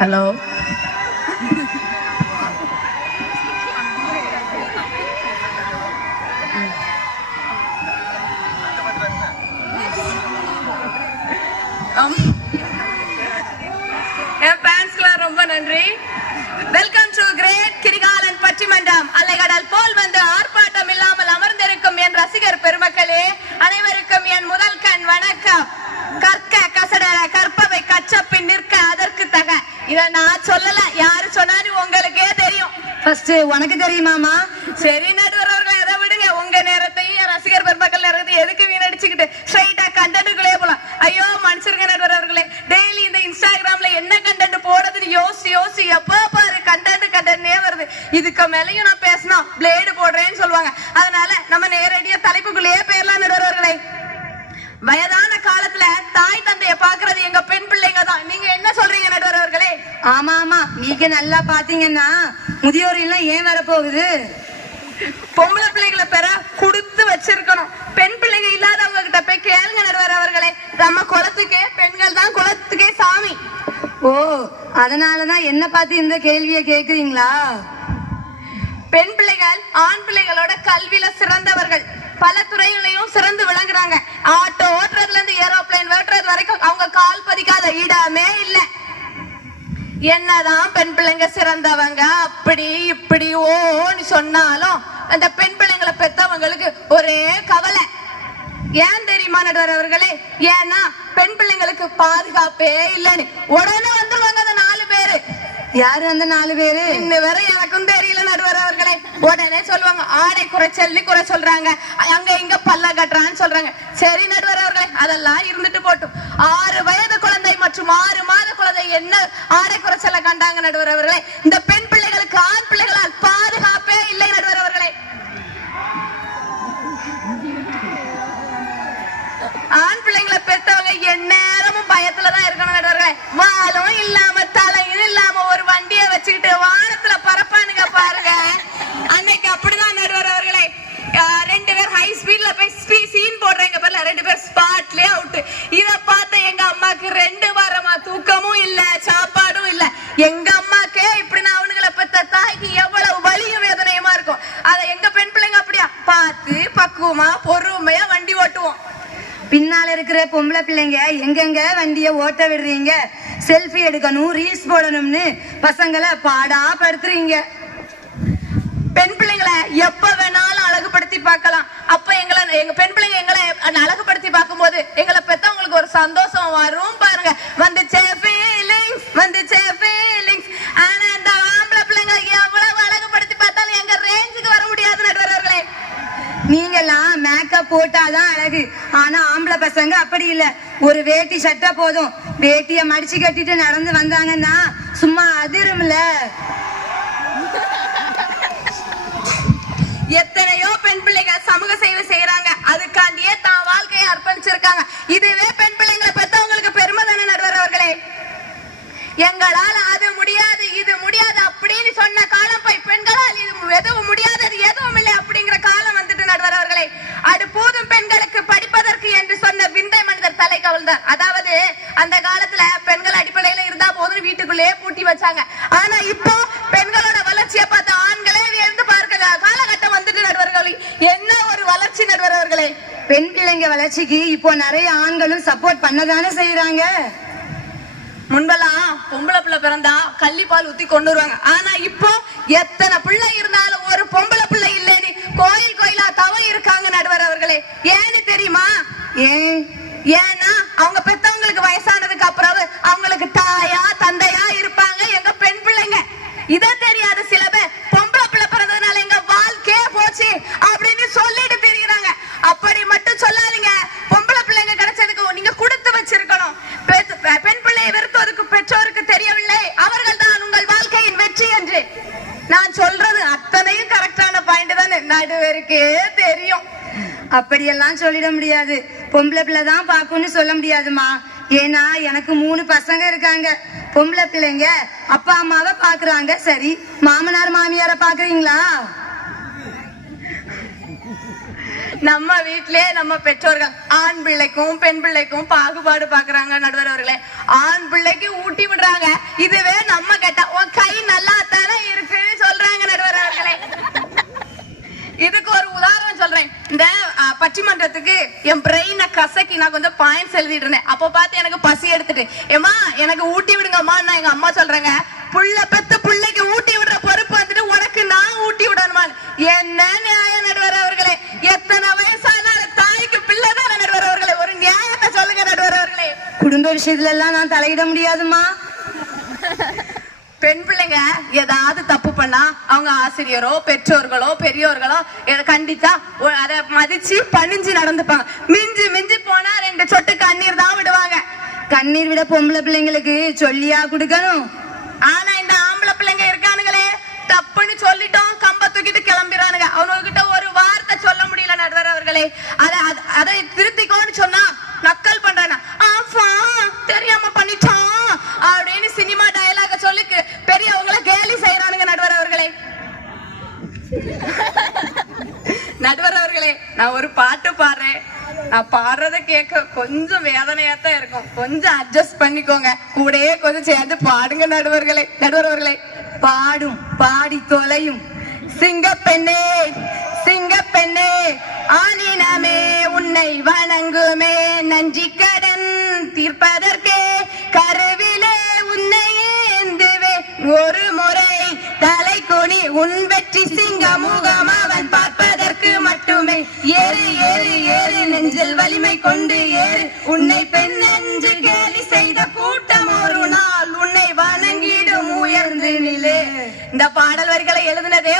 Hello. என் ஃபேன்ஸ்க்குலாம் ரொம்ப நன்றி. Welcome to great Kirikalan பட்டிமன்றம். அலைகடல் போல் வந்து ஆர்ப்பாட்டம் இல்லாமல் அமர்ந்திருக்கும் என் ரசிகர் பெருமக்களே, அனைவருக்கும் என் முதல் கண் வணக்கம். கற்க கசடர கற்பவை கச்சப்பின் நிற்க அதற்கு தக. இத நான் சொல்லல, யாரு சொன்னாலும் உங்களுக்கே தெரியும். ஃபர்ஸ்ட் உனக்கு தெரியுமாமா? சரி நடுவர் அவர்களை எதை விடுங்க. உங்க நேரத்தையும் ரசிகர் பெருமக்கள் நேரத்தையும் எதுக்கு வீணடிச்சுக்கிட்டு ஸ்ட்ரைட்டா கண்டென்ட்டுக்குள்ளே போலாம். ஐயோ மனுஷருங்க நடுவர் அவர்களே, டெய்லி இந்த இன்ஸ்டாகிராம்ல என்ன கண்டென்ட் போடுறதுன்னு யோசி எப்ப பாரு கண்டென்ட்னே வருது. இதுக்கு மேலையும் நான் பேசினா பிளேடு போடுறேன்னு சொல்லுவாங்க. அதனால நம்ம நேரடியா தலைப்புக்குள்ளேயே போயிடலாம் நடுவர் அவர்களே. வயதான காலத்துல தாய் தந்தைய பாக்குறது எங்க பெண் பிள்ளைங்க தான். நீங்க என்ன சொல்றீங்க நடுவர் அவர்களே? ஆமா ஆமா, நீங்க நல்லா பாத்தீங்கன்னா முதியோர் எல்லாம் ஏன் வரப்போகுது? பொம்பளை பிள்ளைகளை பெற கொடுத்து வச்சிருக்கணும். பெண் பிள்ளைங்க இல்லாதவங்க கிட்ட போய் கேளுங்க நடுவர் அவர்களே. நம்ம குலத்துக்கே பெண்கள் தான் குலத்துக்கே சாமி. ஓ, அதனாலதான் என்ன பார்த்து இந்த கேள்வியை கேக்குறீங்களா? பெண் பிள்ளைகள் ஆண் பிள்ளைகளோட கல்வியில சிறந்தவர்கள். பல துறைகளையும் சிறந்து விளங்குறாங்க. ஆட்டோ ஓட்டுறதுல இருந்து ஏரோப்ளைன் ஓட்டுறது வரைக்கும் அவங்க கால் பதிக்காத இடமே இல்லை. என்னதான் பெண் பிள்ளைங்க சிறந்தவங்க அப்படி இப்படி ஓன்னு சொன்னாலும் அந்த பெண் பிள்ளைங்களை பெத்தவங்களுக்கு ஒரே கவலை. ஏன் தெரியுமா நடுவர் அவர்களே? ஏன்னா பெண் பிள்ளைங்களுக்கு பாதுகாப்பே இல்லைன்னு உடனே வந்துருவாங்க அந்த 4 பேரு. யாரு அந்த 4 பேரு? இன்ன வரை எனக்கும் தெரியல நடுவர் அவர்களே. உடனே சொல்லுவாங்க ஆடை குறை சொல்றாங்க, அங்க இங்க பல்ல கட்டுறான்னு சொல்றாங்க. சரி நடுவர் அவர்களே, அதெல்லாம் இருந்துட்டு போட்டும். 6 வயது குழந்தை மற்றும் 6 மாத குழந்தை என்ன ஆடை குறைச்சல கண்டாங்க நடுவர் அவர்களே? இந்த பெண் பிள்ளைகளுக்கு ஆண் பிள்ளைகளால் பாதுகாப்பே இல்லை நடுவர் அவர்களே. ஆண் பிள்ளைங்களை பெற்றவங்க எந்நேரமும் பயத்துலதான் இருக்கணும் நடுவர்களே. வாழும் இல்லாம தலையும் இல்லாம ஒரு வண்டியை வச்சுக்கிட்டு வானத்துல பரப்பானுங்க பாருங்க. அன்னைக்கு அப்படிதான் நடுவர் அவர்களே. 2 பேர் ஹை ஸ்பீட்ல போய் சீன் போடுறீங்க பாருங்க, 2 பேர் ஸ்பாட்லயே அவுட். இத பார்த்த எங்க அம்மாக்கு 2 வாரமா தூக்கமும் இல்ல, சாப்பாடும் இல்ல. எங்க அம்மாக்கே இப்படி நான் அவனுங்களை பெத்த தாய்க்கு எவ்வளவு வலியும் வேதனையுமா இருக்கும். அத எங்க பெண் பிள்ளைங்க அப்படியா பார்த்து பக்குவமா பொறுமையா வண்டி ஓட்டுவோம். பின்னால இருக்கிற பொம்பளை பிள்ளைங்க எங்கெங்க வண்டிய ஓட்ட விடுறீங்க, செல்ஃபி எடுக்கணும், ரீல்ஸ் போடணும்னு பசங்களை பாடா படுத்துறீங்க. பெண் பிள்ளைங்களை எப்ப வேணாலும் அழகுபடுத்தி பார்க்கலாம். அப்ப எங்க பெண் பிள்ளைங்க எங்களை அழகுபடுத்தி பார்க்கும் போது எங்களை பெத்தவங்களுக்கு ஒரு சந்தோஷம் வரும் பாருங்க. வந்துச்சே ஃபீலிங்ஸ். ஆனா இந்த ஆம்பளை பிள்ளைங்க எவ்வளவு அழகுபடுத்தி பார்த்தாலும் எங்க ரேஞ்சுக்கு வர முடியாது நடுவர் அவர்களே. நீங்கெல்லாம் மேக்கப் போட்டாதான் அழகு, ஆனா ஆம்பளை பசங்க அப்படி இல்ல. ஒரு வேட்டி சட்டை போதும், வேட்டிய மடிச்சு கட்டிட்டு நடந்து வந்தாங்கன்னா சும்மா அதிரும்ல. எத்தனையோ பெண் பிள்ளைங்க சமூக சேவை செய்யறாங்க, அதுக்காண்டியே தான் வாழ்க்கையை அர்ப்பணிச்சிருக்காங்க. இதுவே பெண் பிள்ளைங்களை பெத்தவங்களுக்கு பெருமை தானே நடுவர் அவர்களே. எங்களால் அது முடியாது இது முடியாது அப்படின்னு சொன்ன காலம் போய் பெண்களால் இது எதுவும் முடியாதது எதுவும் இல்லை அப்படிங்கிற காலம் வந்துட்டு நடுவர் அவர்களே. அது போதும் பெண்களுக்கு படிப்பதற்கு என்று சொன்ன விந்தை மனிதர் தலை கவிழ்ந்தார். அதாவது அந்த காலத்துல பெண்கள் அடிப்படையில இருந்தா போதும் வீட்டுக்குள்ளேயே பூட்டி வச்சாங்க. ஆனா இப்போ பெண்களோட வளர்ச்சியை பார்த்து ஆண்களே வியந்து பார்க்க காலகட்டம் வந்துட்டு நடுவர்களே. என்ன ஒரு வளர்ச்சி நடுவர் அவர்களே. பெண் பிள்ளைங்க வளர்ச்சிக்கு இப்போ நிறைய ஆண்களும் சப்போர்ட் பண்ணதானே செய்யறாங்க. முன்பெல்லாம் பொம்பளை பிள்ளை பிறந்தா கள்ளிப்பால் ஊத்தி கொண்டு வருவாங்க. ஆனா இப்போ எத்தனை பிள்ளை இருந்தாலும் ஒரு பொம்பளை பிள்ளை இல்லைன்னு கோயிலா தவறி இருக்காங்க நடுவர் அவர்களே. ஏன்னு தெரியுமா? ஏன்னா அவங்க பெத்தவங்களுக்கு வயசானதுக்கு அப்புறம் அவங்களுக்கு தாயா தந்தையா இருப்பாங்க எங்க பெண் பிள்ளைங்க. இத தெரியாது சில பேர் பொம்பளை பிள்ளை பிறந்ததுனால எங்க வாழ்க்கையே போச்சு அப்படின்னு சொல்லிட்டு தெரியுறாங்க. அப்படி மட்டும் சொல்லாதீங்க. பொம்பளை பிள்ளைங்க கிடைச்சதுக்கு நீங்க கொடுத்து வச்சிருக்கணும். பெண் பிள்ளையை வெறுத்தோருக்கு பெற்றோருக்கு தெரியவில்லை, அவர்கள் தான் உங்கள் வாழ்க்கையின் வெற்றி என்று. நான் சொல்றது அத்தனையும் கரெக்டான பாயிண்ட் தானே நடுவருக்கே தெரியும். அப்படியெல்லாம் சொல்லிட முடியாது. பொம்பளை பிள்ளை தான் பாக்கும்னு சொல்ல முடியாதுமா. ஏன்னா எனக்கு 3 பசங்க இருக்காங்க. பொம்பளை பிள்ளைங்க அப்பா அம்மாவை பாக்குறாங்க. சரி, மாமனார் மாமியார பாக்குறீங்களா? நம்ம வீட்டிலே நம்ம பெற்றோர்கள் ஆண் பிள்ளைக்கும் பெண் பிள்ளைக்கும் பாகுபாடு பாக்குறாங்க நடுவர் அவர்களே. ஆண் பிள்ளைக்கு ஊட்டி விடுறாங்க, இதுவே நம்ம கேட்டா உன் கை நல்லா தானே இருக்குன்னு சொல்றாங்க நடுவர் அவர்களே. இதுக்கு ஒரு உதாரணம் சொல்றேன். இந்த பட்டிமன்றத்துக்கு என் பிரெயினை கசக்கி நான் கொஞ்சம் பாயிண்ட்ஸ் எழுதிட்டு இருந்தேன். அப்போ பார்த்து எனக்கு பசி எடுத்துட்டு, ஏமா எனக்கு ஊட்டி விடுங்கம்மா. நான் எங்க அம்மா சொல்றாங்க, புள்ள பெத்த பிள்ளைக்கு ஊட்டி விடுற பொறுப்பு வந்துட்டு உனக்கு நான் ஊட்டி விடணுமா? என்ன நியாயம் நடுவர் அவர்களே? எத்தனை வயசானாலும் தாய்க்கு பிள்ளை தான் நடுவர் அவர்களே. ஒரு நியாயத்தை சொல்லுங்க நடுவர் அவர்களே. குடும்ப விஷயத்துல எல்லாம் நான் தலையிட முடியாதுமா. பெண் பிள்ளைங்க ஏதாவது தப்பு பண்ணா அவங்க ஆசிரியரோ பெற்றோர்களோ பெரியோர்களோ கண்டிச்சா அதை மதிச்சு பணிஞ்சு நடந்துப்பாங்க. மிஞ்சி மிஞ்சி போனா 2 சொட்டு கண்ணீர் தான் விடுவாங்க. கண்ணீர் விட பொம்பளை பிள்ளைங்களுக்கு சொல்லியா கொடுக்கணும்? ஆனா இந்த ஆம்பளை பிள்ளைங்க இருக்கானுங்களே, தப்புன்னு சொல்லிட்டோம் கம்ப தூக்கிட்டு கிளம்பிடுறானுங்க. அவங்ககிட்ட ஒரு வார்த்தை சொல்ல முடியல நடுவர் அவர்களே. அதை திருத்திக்கோன்னு சொன்னா நக்கல் பண்றானா, ஆஃபா தெரியாம பண்ணிட்டோம் அப்படின்னு சினிமா டயலாக சொல்லி பெரியவங்களை கேலி செய்யறானுங்க நடுவர் அவர்களே. நடுவர் அவர்களே, நான் ஒரு பாட்டு பாடுறேன். நான் பாடுறத கேட்க கொஞ்சம் வேதனையாத்தான் இருக்கும். கொஞ்சம் அட்ஜஸ்ட் பண்ணிக்கோங்க. கூடயே கொஞ்சம் சேர்ந்து பாடுங்க நடுவர்களே. நடுவர் அவர்களே, பாடும் பாடி தொலையும் சிங்கப்பெண்ணே சிங்கப்பெண்ணே ஆனினமே உன்னை வணங்குமே, நன்றி கடன் தீர்ப்பதற்கே கருவிலே உன்னை ஏந்துவே, ஒரு முறை தலை கொடி உன் வெற்றி சிங்க முகம் அவன் பார்ப்பதற்கு மட்டுமே, ஏறு ஏறு ஏறு நெஞ்சில் வலிமை கொண்டு ஏறு, உன்னை பெண் நெஞ்சு கேலி செய்த கூட்டம் ஒரு நாள் உன்னை வணங்கிடும் உயர்ந்து நிலே. இந்த பாடல் வரிகளை எழுதினதே